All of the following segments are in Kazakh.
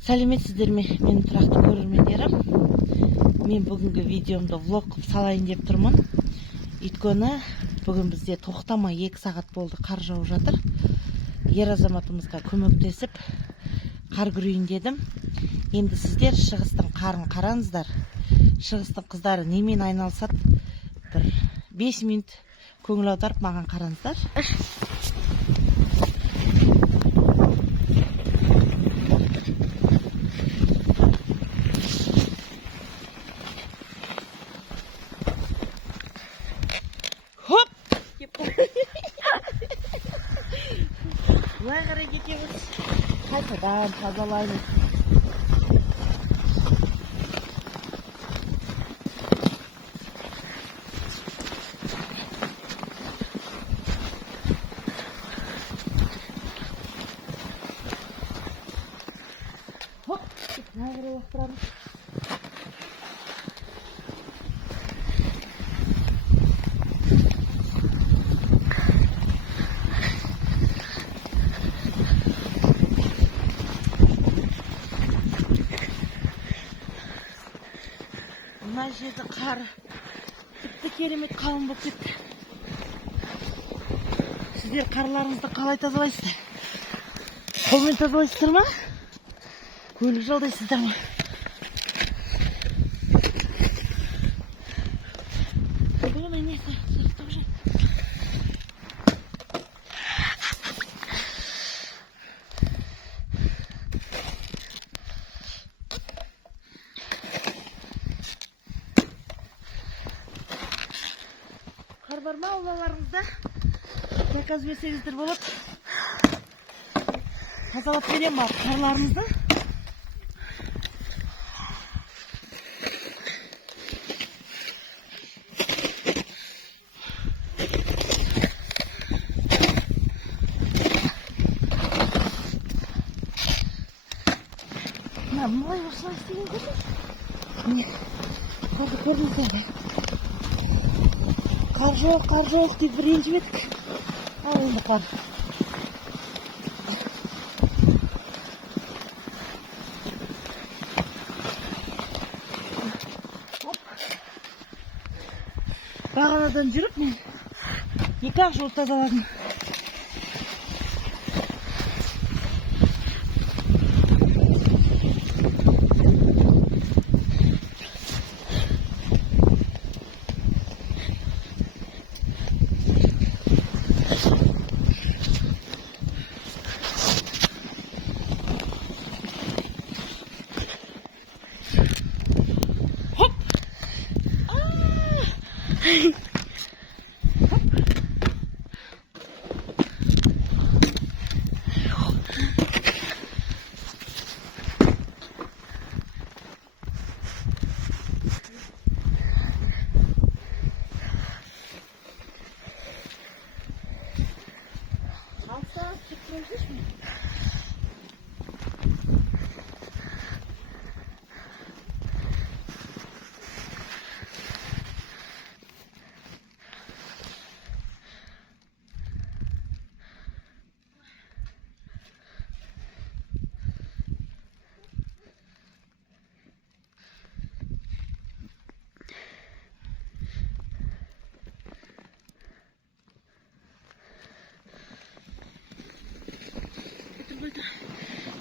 Сәлеметсіздер ме, менің тұрақты көрермендерім. Мен бүгінгі видеомды влог қылып салайын деп тұрмын. Өйткені бүгін бізде тоқтамай 2 сағат болды, қар жауып жатыр. Ер азаматымызға көмектесіп қар күрейін дедім. Енді сіздер шығыстың қарын қараңыздар. Шығыстың қыздары немен айналысады? Бір 5 минут көңіл аударып маған қараңыздар. Бұлай қарай кетеміз. Қайтадан тазалаймыз. Хоп, бұлай қарай лақтырамыз. Мына жерде қар тіпті керемет қалың болып кетті. Сіздер қарларыңызды қалай тазалайсыздар? Қолмен тазалайсыздар ма? Көлік жалдайсыздар ма? Қар бар ма аулаларыңызда? Заказ берсеңіздер болады. Тазалап берем ба қарларыңызды? Мынай осылай істеген көрсеңіз. Міне, қарды көрдіңіздер ме? Қар жоқ деп бір ренжіп едік. Ал енді қар. Бағанадан жүріп мен 2-ақ жол тазаладым.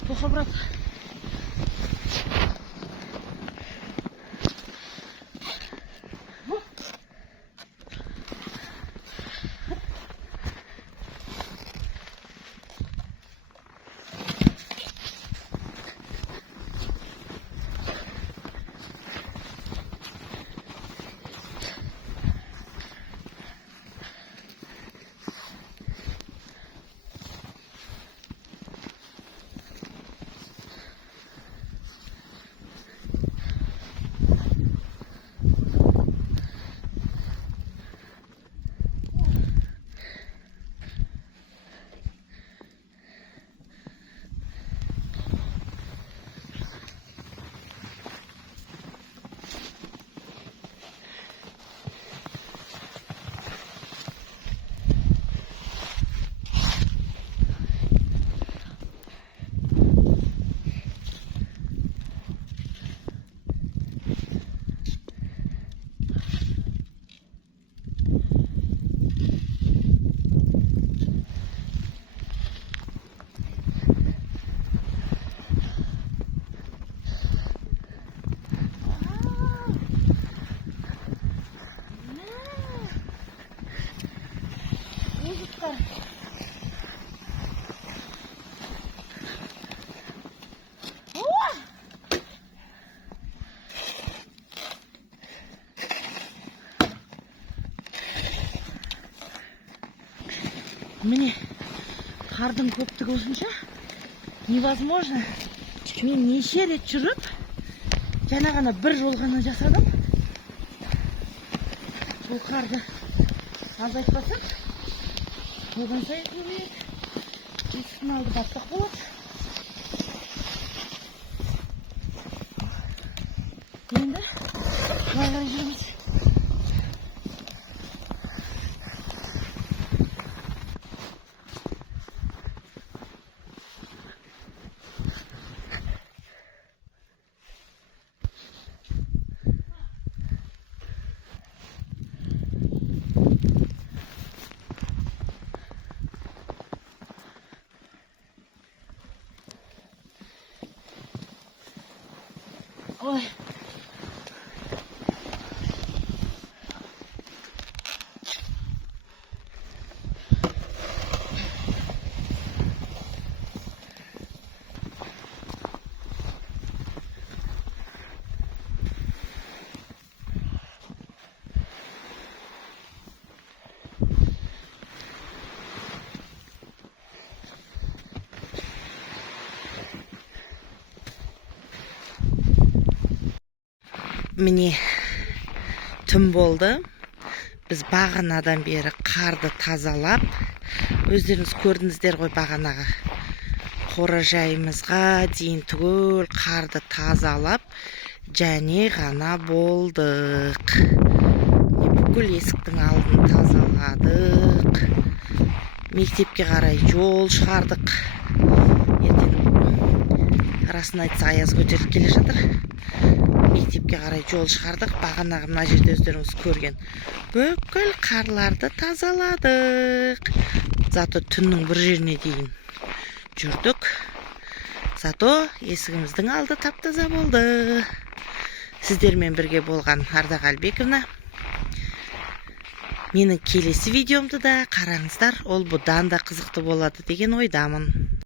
Плохо, брат. міне қардың көптігі осынша невозможно. Мен неше рет жүріп, жаңа ғана бір жол ғана жасадым. Бұл қарды азайтпасақ, одан сайын көбейеді. Есіктің алды батпақ болады. Енді қалай қарай жүрміз. Ой. Міне түн болды. Біз бағанадан бері қарды тазалап, өздеріңіз көрдіңіздер ғой, бағанағы қоражайымызға дейін түгел қарды тазалап және ғана болдық. Бүкіл есіктің алдын тазаладық. Мектепке қарай жол шығардық. Ертең расын айтса аяз көтеріліп келе жатыр. Мектепке қарай жол шығардық. Бағанағы мына жерде өздеріңіз көрген бүкіл қарларды тазаладық. Зато түннің бір жеріне дейін жүрдік. Зато есігіміздің алды тап-таза болды. Сіздермен бірге болған Ардақ Әлбековна. Менің келесі видеомды да қараңыздар. Ол бұдан да қызықты болады деген ойдамын.